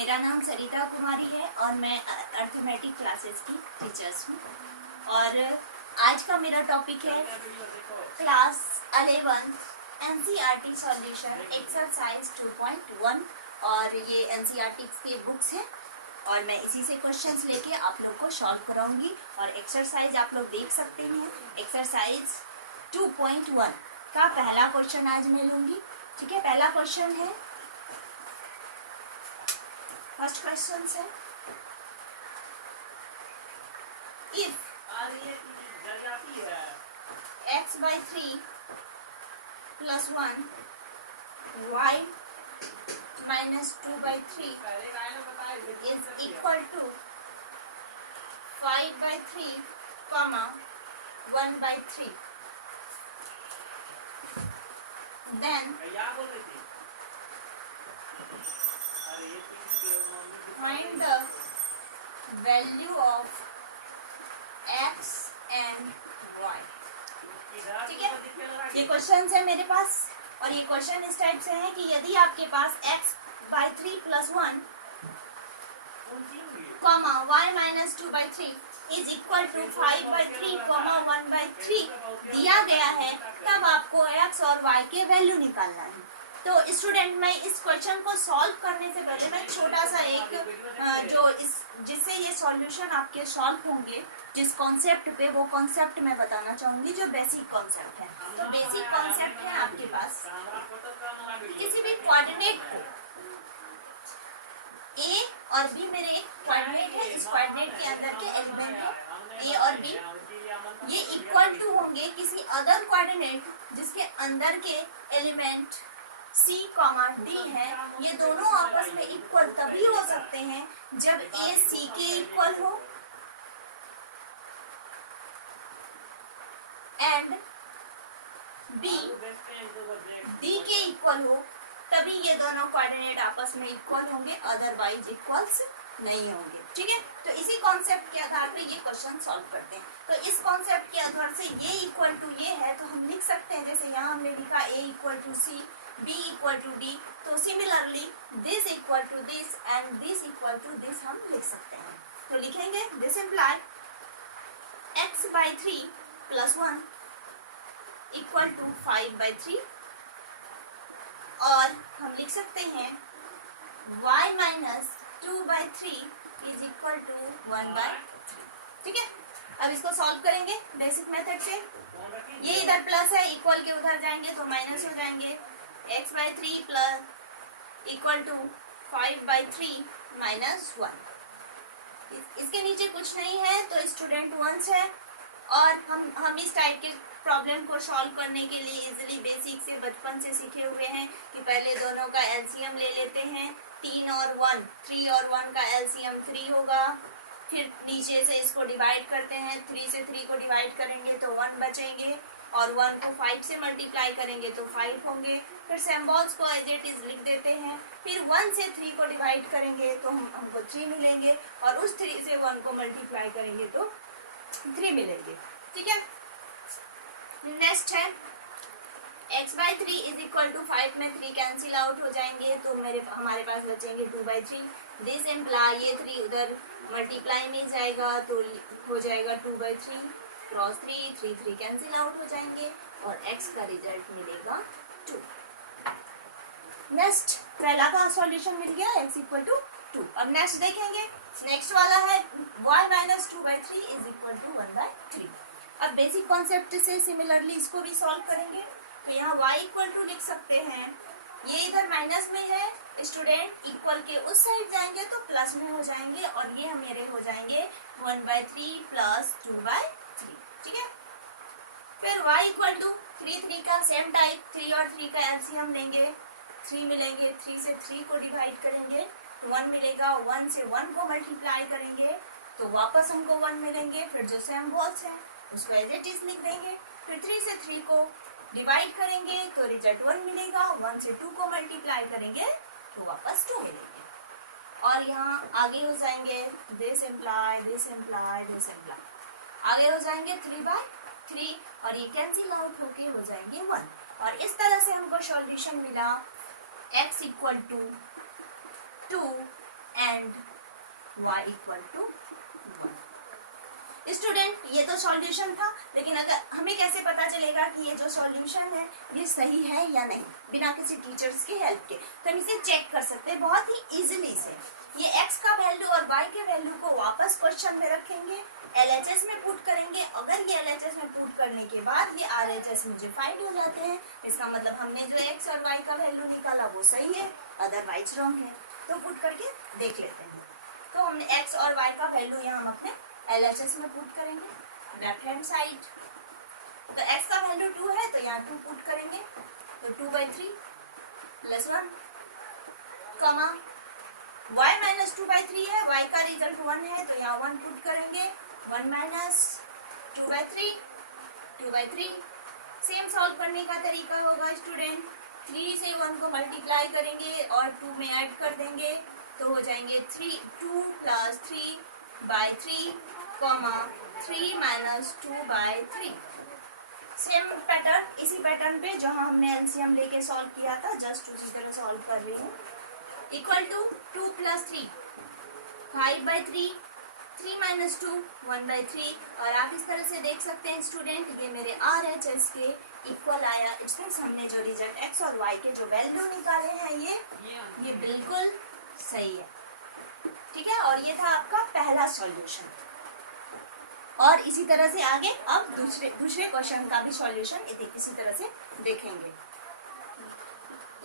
मेरा नाम सरिता कुमारी है और मैं अर्थमेटिक क्लासेस की टीचर्स हूँ। और आज का मेरा टॉपिक है क्लास 11 एनसीईआरटी सॉल्यूशन एक्सरसाइज 2.1 और ये एनसीईआरटी के बुक्स हैं और मैं इसी से क्वेश्चंस लेके आप लोग को सॉल्व कराऊंगी। और एक्सरसाइज आप लोग देख सकते हैं, एक्सरसाइज 2.1 का पहला क्वेश्चन आज मैं लूंगी। ठीक है, पहला क्वेश्चन है, फर्स्ट क्वेश्चन है, if x/3 + 1 y - 2/3 is equal to 5/3, 1/3, then find the value of x and y। ठीक है, ये क्वेश्चन है मेरे पास और ये क्वेश्चन इस टाइप से है कि यदि आपके पास x/3 + 1 y - 2/3 is equal to 5/3, 1/3 दिया गया है, तब आपको x और y के वैल्यू निकालना है। तो स्टूडेंट, मैं इस क्वेश्चन को सॉल्व करने से पहले मैं छोटा सा एक जिससे ये सॉल्यूशन आपके सॉल्व होंगे, जिस कॉन्सेप्ट पे, वो कॉन्सेप्ट मैं बताना चाहूंगी जो बेसिक कॉन्सेप्ट है। तो बेसिक कॉन्सेप्ट है आपके पास, किसी भी कोऑर्डिनेट को ए और बी मेरे एक कोऑर्डिनेट है, इस कोऑर्डिनेट के अंदर के एलिमेंट है ए और बी, ये इक्वल टू होंगे किसी अदर कोऑर्डिनेट जिसके अंदर के एलिमेंट C, D है। ये दोनों आपस में इक्वल तभी हो सकते हैं जब A C के इक्वल हो एंड B D के इक्वल हो, तभी ये दोनों कोऑर्डिनेट आपस में इक्वल होंगे, अदरवाइज इक्वल्स नहीं होंगे। ठीक है, तो इसी कॉन्सेप्ट के आधार पे ये क्वेश्चन सॉल्व करते हैं। तो इस कॉन्सेप्ट के आधार से ये इक्वल टू ये है, तो हम लिख सकते हैं, जैसे यहाँ हमने लिखा A = C, B = D, तो similarly this equal to this and this equal to this हम लिख सकते हैं। तो लिखेंगे दिस इम्प्लाई x/3 + 1 = 5/3 और हम लिख सकते हैं y - 2/3 = 1/3। ठीक है, अब इसको सॉल्व करेंगे बेसिक मेथड से। ये इधर प्लस है, इक्वल के उधर जाएंगे तो माइनस हो जाएंगे। x/3 = 5/3 - 1। इसके नीचे कुछ नहीं है तो स्टूडेंट वंस है। और हम इस टाइप के प्रॉब्लम को सॉल्व करने के लिए इजीली बेसिक से बचपन से सीखे हुए हैं कि पहले दोनों का एलसीएम ले लेते हैं। 3 और 1, 3 और 1 का एलसीएम 3 होगा। फिर नीचे से इसको डिवाइड करते हैं, 3 से 3 को डिवाइड करेंगे तो 1 बचेंगे और 1 को 5 से मल्टीप्लाई करेंगे तो 5 होंगे। फिर सिंबल्स को एज इट इज लिख देते हैं। फिर 1 से 3 को डिवाइड करेंगे तो हमको 3 मिलेंगे और उस 3 से 1 को मल्टीप्लाई करेंगे तो 3 मिलेंगे। ठीक है, नेक्स्ट है x/3 = 5 में 3 कैंसिल आउट हो जाएंगे तो हमारे पास बचेंगे 2/3। दिस इम्प्लाई ये 3 उधर मल्टीप्लाई में जाएगा तो हो जाएगा 2/3 क्रॉस 3 कैंसिल आउट हो जाएंगे और x का रिजल्ट मिलेगा 2। नेक्स्ट, पहला का सॉल्यूशन मिल गया, x = 2। अब नेक्स्ट देखेंगे, नेक्स्ट वाला है y - 2/3 = 1/3। अब बेसिक कॉन्सेप्ट से सिमिलरली इसको भी सॉल्व करेंगे। तो यहाँ y = लिख सकते हैं, ये इधर माइनस में है स्टूडेंट, इक्वल के उस साइड जाएंगे तो प्लस में हो जाएंगे और ये मेरे हो जाएंगे 1/3 + 2/3। ठीक है, फिर y = 3 का सेम टाइप, 3 और 3 का एलसीएम लेंगे, 3 मिलेंगे। 3 से 3 को डिवाइड करेंगे 1 मिलेगा। 1 से 1 को मल्टीप्लाई करेंगे तो वापस हमको 1 मिलेंगे। फिर जो सिंबल्स हैं उसको एज इट इज लिख देंगे। फिर 3 से 3 को डिवाइड करेंगे तो रिजल्ट 1 मिलेगा। 1 से 2 को मल्टीप्लाई करेंगे तो वापस 2 मिलेंगे। और यहाँ आगे हो जाएंगे दिस इम्प्लाई आगे हो जाएंगे 3/3 और ये कैंसिल आउट होके हो जाएंगे 1। और इस तरह से हमको सॉल्यूशन मिला x = 2 and y equal to 1। Student ये तो सॉल्यूशन था, लेकिन अगर हमें कैसे पता चलेगा कि ये जो सॉल्यूशन है ये सही है या नहीं, बिना किसी टीचर्स की हेल्प के? तो हम इसे चेक कर सकते हैं बहुत ही इजीली से। ये x का वैल्यू और y के वैल्यू को वापस क्वेश्चन में रखेंगे, LHS में पुट करेंगे। अगर ये LHS में पुट करने के बाद ये RHS मुझे फाइंड हो जाते हैं, इसका मतलब हमने जो x और y का वैल्यू निकाला वो सही है, अदरवाइज रॉन्ग है। तो पुट करके देख लेते हैं। तो हमने x और y का वैल्यू यहाँ हम अपने LHS में पुट करेंगे लेफ्ट हैंड साइड। तो x का वैल्यू 2 है तो यहाँ 2 पुट करेंगे, तो 2/3 प्लस 1 कमा y माइनस 2/3 है, y का रिजल्ट 1 है तो यहाँ 1 पुट करेंगे, 1 माइनस 2/3 सेम सॉल्व करने का तरीका होगा स्टूडेंट। 3 से 1 को मल्टीप्लाई करेंगे और 2 में ऐड कर देंगे तो हो जाएंगे 2 plus 3/3 comma 3 minus 2/3। Same pattern, इसी पैटर्न पे जहां हमने एलसीएम लेके सॉल्व किया था जस्ट उसी तरह सॉल्व कर रही हूँ। Equal to 2 plus 3 5/3, 3 minus 2 1/3। और आप इस तरह से देख सकते हैं स्टूडेंट ये मेरे RHS के इक्वल आया। इट्स मींस हमने जो रिजल्ट x और y के जो वैल्यू निकाले हैं ये बिल्कुल सही है, ठीक है। और ये था आपका पहला सॉल्यूशन। और इसी तरह से आगे अब दूसरे क्वेश्चन का भी सॉल्यूशन इसी तरह से देखेंगे।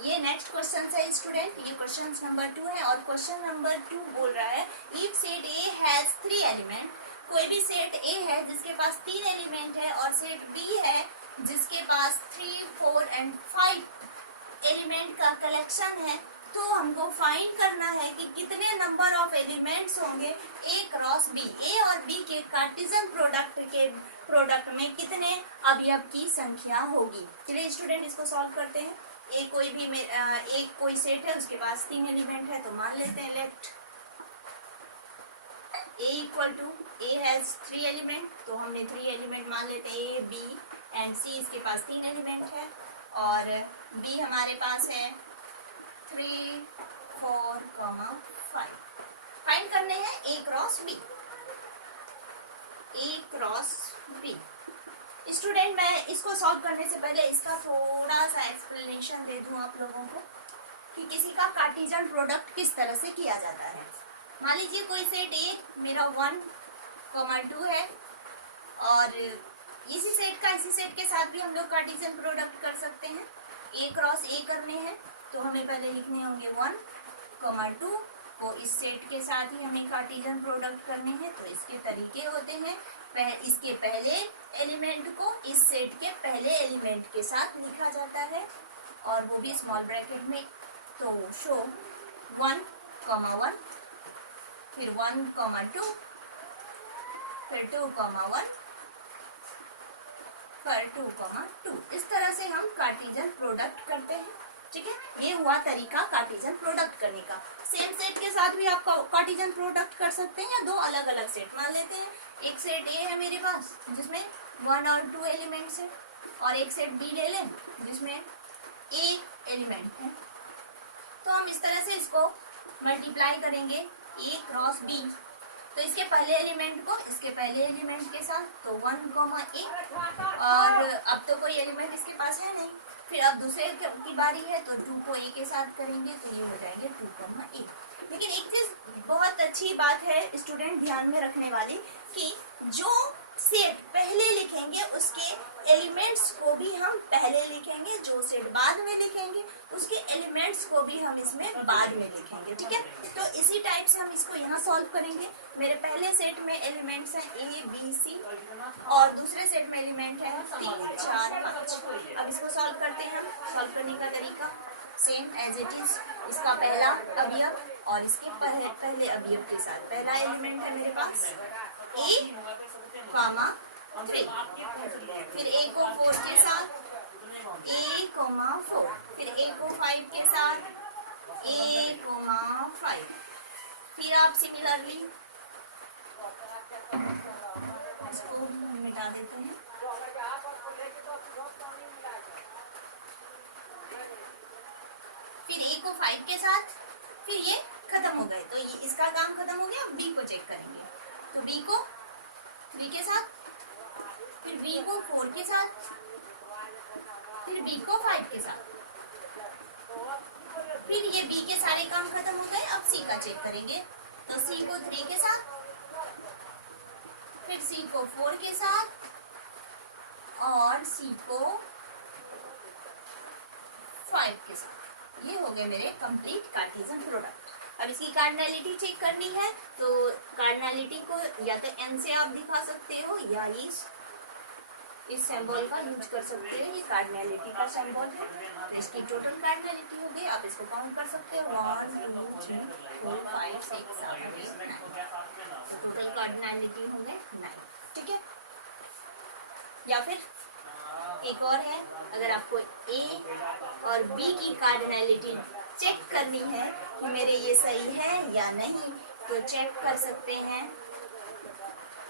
ये नेक्स्ट क्वेश्चन है स्टूडेंट, ये क्वेश्चन नंबर 2 है। और क्वेश्चन नंबर 2 बोल रहा है if set A has 3 element, कोई भी सेट A है जिसके पास 3 एलिमेंट है और सेट B है जिसके पास 3, 4 एंड 5 एलिमेंट का कलेक्शन है, तो हमको फाइंड करना है कि कितने नंबर ऑफ एलिमेंट्स होंगे A क्रॉस B। A और B के कार्टेशियन प्रोडक्ट में कितने अवयव की संख्या होगी। चलिए स्टूडेंट इसको सॉल्व करते हैं। एक कोई सेट है उसके पास 3 एलिमेंट है तो मान लेते हैं left A equal to A has 3 element, तो हमने 3 एलिमेंट मान लेते हैं A, B एंड C। इसके पास 3 एलिमेंट है और B हमारे पास है 3, 4, 5। फाइंड करने हैं A cross B। A cross B student, मैं इसको सॉल्व करने से पहले इसका थोड़ा सा एक्सप्लेनेशन दे दूं आप लोगों को कि किसी का कार्टेशियन प्रोडक्ट किस तरह से किया जाता है। मान लीजिए कोई सेट A मेरा 1, 2 है और इसी सेट के साथ भी हम लोग कार्टेशियन प्रोडक्ट कर सकते हैं। A क्रॉस A करने हैं तो हमें पहले लिखने होंगे 1, 2 को इस सेट के साथ ही हमें कार्टेशियन प्रोडक्ट करने हैं। तो इसके तरीके होते हैं, इसके पहले एलिमेंट को इस सेट के पहले एलिमेंट के साथ लिखा जाता है और वो भी स्मॉल ब्रैकेट में। तो शो 1, 1, फिर 1, 2, फिर 2, 1, फिर 2, 2। इस तरह से हम कार्टेशियन प्रोडक्ट करते हैं, ठीक है। ये हुआ तरीका कार्टेशियन प्रोडक्ट करने का। सेम सेट के साथ भी आप कार्टेशियन प्रोडक्ट कर सकते हैं या 2 अलग अलग सेट मान लेते हैं। एक सेट A है मेरे पास जिसमें 1 और 2 एलिमेंट्स है और एक सेट B ले लें जिसमें A एलिमेंट है। तो हम इस तरह से इसको मल्टीप्लाई करेंगे A क्रॉस B। तो इसके पहले एलिमेंट को इसके पहले एलिमेंट के साथ, तो 1, A और अब तो कोई एलिमेंट इसके पास है नहीं, फिर अब दूसरे की बारी है तो 2 को A के साथ करेंगे तो ये हो जाएंगे 2, A। लेकिन एक चीज बहुत अच्छी बात है स्टूडेंट ध्यान में रखने वाली कि जो सेट पहले लिखेंगे उसके एलिमेंट्स को भी हम पहले लिखेंगे, जो सेट बाद में लिखेंगे उसके एलिमेंट्स को भी हम इसमें बाद में लिखेंगे, ठीक है। तो इसी टाइप से हम इसको यहाँ सॉल्व करेंगे। मेरे पहले सेट में एलिमेंट्स हैं A, B, C और दूसरे सेट में एलिमेंट है 3, 4, 5। अब इसको सॉल्व करते हैं। सॉल्व करने का तरीका सेम एज इट इज। इसका पहला अवयव और इसके पहले अवयव के साथ। पहला एलिमेंट है मेरे पास A, 3, फिर A को 4 के साथ A, 4, फिर A को 5 के साथ A, 5। फिर आप सिमिलरली इसको मिटा देते हैं। फिर A को 5 के साथ फिर ये खत्म हो गए, तो ये इसका काम खत्म हो गया। बी को चेक करेंगे, तो बी को 3 के साथ, फिर बी को 4 के साथ, फिर बी को 5 के साथ, फिर ये बी के सारे काम खत्म हो गए। अब सी का चेक करेंगे, तो सी को 3 के साथ, फिर सी को 4 के साथ और सी को 5 के साथ। ये हो गए मेरे कंप्लीट कार्टेशियन प्रोडक्ट। अब इसकी कार्डिनलिटी चेक करनी है, तो कार्डिनलिटी को या तो एन से आप दिखा सकते हो या इस सिंबल का यूज कर सकते हो। ये कार्डिनलिटी का सिंबल है, तो इसकी टोटल कार्डिनलिटी हो गई। आप इसको काउंट कर सकते हो, 1 2 3 4 5 6 7 8 9। टोटल कार्डिनलिटी हो गए 9। ठीक है, या फिर एक और है, अगर आपको ए और बी की कार्डिनलिटी चेक करनी है कि मेरे ये सही है या नहीं, तो चेक कर सकते हैं।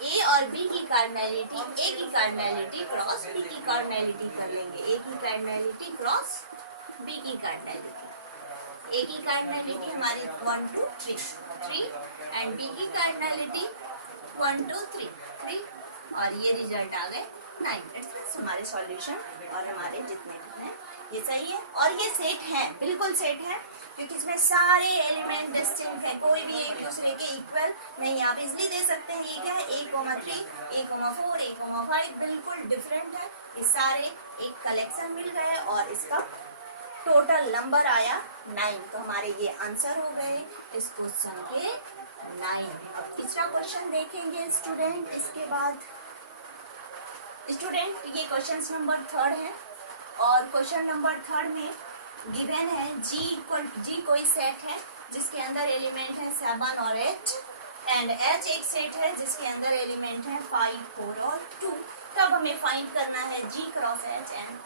ए और बी की कार्डिनलिटी, ए की कार्डिनलिटी क्रॉस बी की कार्डिनलिटी कर लेंगे। ए की कार्डिनलिटी क्रॉस बी की कार्डिनलिटी। ए की कार्डिनलिटी हमारी 1 2 3 एंड बी की कार्डिनलिटी 1 2 3 और ये रिजल्ट आ गए 9। हमारे सॉल्यूशन और हमारे जितने भी हैं ये सही है, और ये सेट है, बिल्कुल सेट है, क्योंकि इसमें सारे एलिमेंट डिस्टिंक्ट है, कोई भी एक दूसरे के इक्वल नहीं। आप इजिली दे सकते हैं। ये क्या है, 1,3 1,4 1,5 बिल्कुल डिफरेंट है। ये सारे एक कलेक्शन मिल गए और इसका टोटल नंबर आया 9। तो हमारे ये आंसर हो गए इस क्वेश्चन के 9। अब तीसरा क्वेश्चन देखेंगे स्टूडेंट। इसके बाद स्टूडेंट ये क्वेश्चन नंबर 3 है, और क्वेश्चन नंबर 3 में गिवन है जी कोई सेट है जिसके अंदर एलिमेंट है 7 और 8 एंड एच एक सेट है जिसके अंदर एलिमेंट है 5 4 और 2। तब हमें फाइंड करना है G cross H and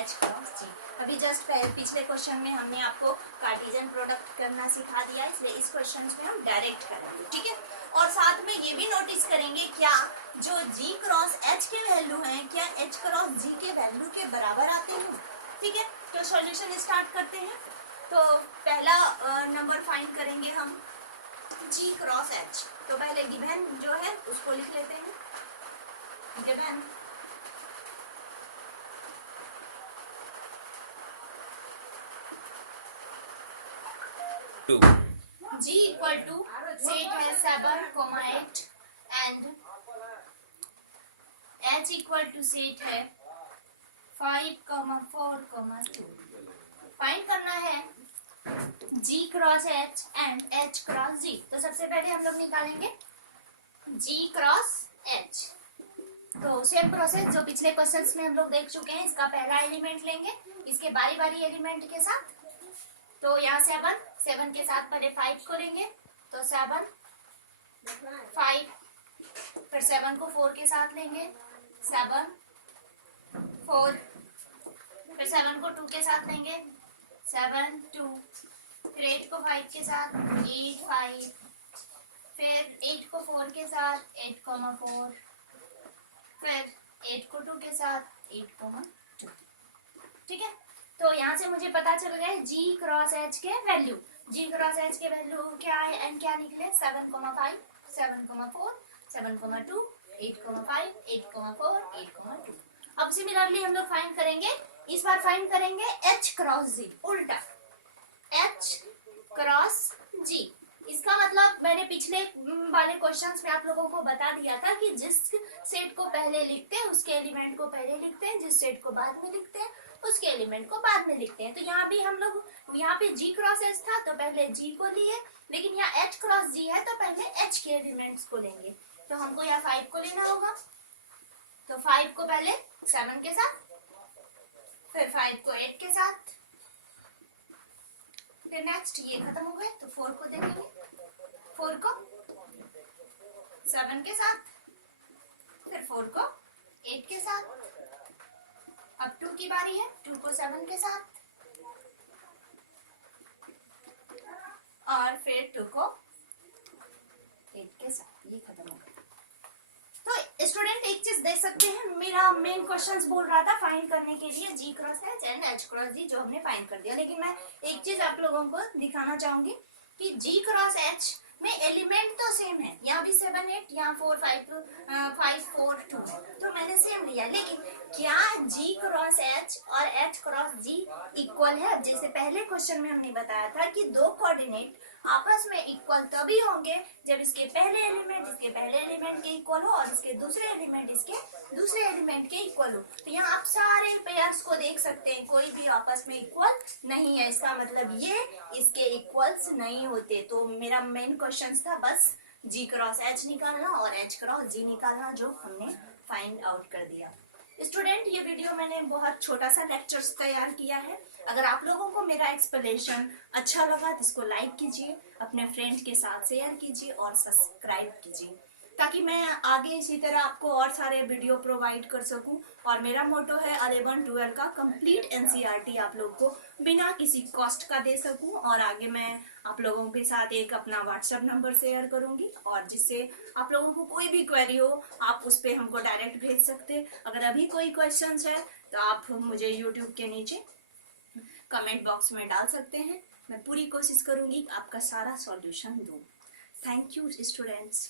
H cross G. अभी जस्ट पिछले क्वेश्चन में हमने आपको कार्टेशियन प्रोडक्ट करना सिखा दिया, इसलिए इस क्वेश्चन में हम डायरेक्ट करेंगे। ठीक है, और साथ में ये भी नोटिस करेंगे क्या जो जी क्रॉस एच के वैल्यू हैं क्या एच क्रॉस जी के वैल्यू के बराबर आते हैं। ठीक है, तो सॉल्यूशन स्टार्ट करते हैं। तो पहला नंबर फाइंड करेंगे हम जी क्रॉस एच। तो पहले गिवन जो है उसको लिख लेते हैं। Given G equal to set है 7, 8 and H equal to set है 5, 4, 2। फाइंड करना है G cross H and H cross G। तो सबसे पहले हम लोग निकालेंगे G क्रॉस H। तो सेम प्रोसेस जो पिछले क्वेश्चंस में हम लोग देख चुके हैं। इसका पहला एलिमेंट लेंगे, इसके बारी बारी एलिमेंट के साथ। तो यहाँ 7 के साथ पहले 5 को लेंगे, तो 7 5, फिर 7 को 4 के साथ लेंगे 7 4, फिर 7 को 2 के साथ लेंगे 7 2, फिर 8 को 5 के साथ 8 5, फिर 8 को 4 के साथ 8, 4, फिर 8 को 2 के साथ 8, 2। ठीक है, तो यहाँ से मुझे पता चल गया G क्रॉस H के वैल्यू। G क्रॉस H के वैल्यू क्या है एंड क्या निकले 7, 5 7, 4 7, 2 8, 5 8, 4 8, 2। अब सिमिलरली हम लोग फाइंड करेंगे, इस बार फाइंड करेंगे H क्रॉस G, उल्टा H क्रॉस G। इसका मतलब मैंने पिछले वाले क्वेश्चंस में आप लोगों को बता दिया था कि जिस सेट को पहले लिखते हैं उसके एलिमेंट को पहले लिखते हैं, जिस सेट को बाद में लिखते हैं उसके एलिमेंट को बाद में लिखते हैं। तो यहाँ भी हम लोग, यहाँ पे G क्रॉस H था तो पहले G को लिए, लेकिन यहाँ H क्रॉस G है तो पहले H के एलिमेंट्स को लेंगे। तो हमको यहाँ 5 को लेना होगा, तो 5 को पहले 7 के साथ, फिर 5 को 8 के साथ, फिर नेक्स्ट ये खत्म हो गए तो 4 को देखेंगे, 4 को 7 के साथ, फिर 4 को 8 के साथ। अब 2 की बारी है, 2 को 7 के साथ और फिर 2 को 8 के साथ। ये खत्म हो गया। तो स्टूडेंट एक चीज देख सकते हैं, मेरा मेन क्वेश्चंस बोल रहा था फाइंड करने के लिए G cross H and H cross G, जो हमने फाइंड कर दिया। लेकिन मैं एक चीज आप लोगों को दिखाना चाहूंगी कि G क्रॉस H में एलिमेंट तो सेम है, यहाँ भी 7 8, यहाँ 4 5 4 2, तो मैंने सेम लिया, लेकिन क्या G क्रॉस H और H क्रॉस G इक्वल है? जैसे पहले क्वेश्चन में हमने बताया था कि दो कोऑर्डिनेट आपस में इक्वल तभी होंगे जब इसके पहले एलिमेंट इसके पहले एलिमेंट के इक्वल हो और इसके दूसरे एलिमेंट इसके दूसरे एलिमेंट के इक्वल हो। तो यहाँ आप सारे पेयर्स को देख सकते हैं, कोई भी आपस में इक्वल नहीं है, इसका मतलब ये इसके इक्वल्स नहीं होते। तो मेरा मेन क्वेश्चन था बस G क्रॉस H निकालना और H क्रॉस G निकालना, जो हमने फाइंड आउट कर दिया। स्टूडेंट, ये वीडियो मैंने बहुत छोटा सा लेक्चर्स तैयार किया है। अगर आप लोगों को मेरा एक्सप्लेनेशन अच्छा लगा तो इसको लाइक कीजिए, अपने फ्रेंड्स के साथ शेयर कीजिए और सब्सक्राइब कीजिए, ताकि मैं आगे इसी तरह आपको और सारे वीडियो प्रोवाइड कर सकूं। और मेरा मोटो है 11 12 का कंप्लीट एनसीईआरटी आप लोग को बिना किसी कॉस्ट का दे सकूं। और आगे मैं आप लोगों के साथ एक अपना व्हाट्सएप नंबर शेयर करूंगी, और जिससे आप लोगों को कोई भी क्वेरी हो आप उस पर हमको डायरेक्ट भेज सकते। अगर अभी कोई क्वेश्चन है तो आप मुझे यूट्यूब के नीचे कमेंट बॉक्स में डाल सकते हैं, मैं पूरी कोशिश करूंगी आपका सारा सॉल्यूशन दूं। Thank you students.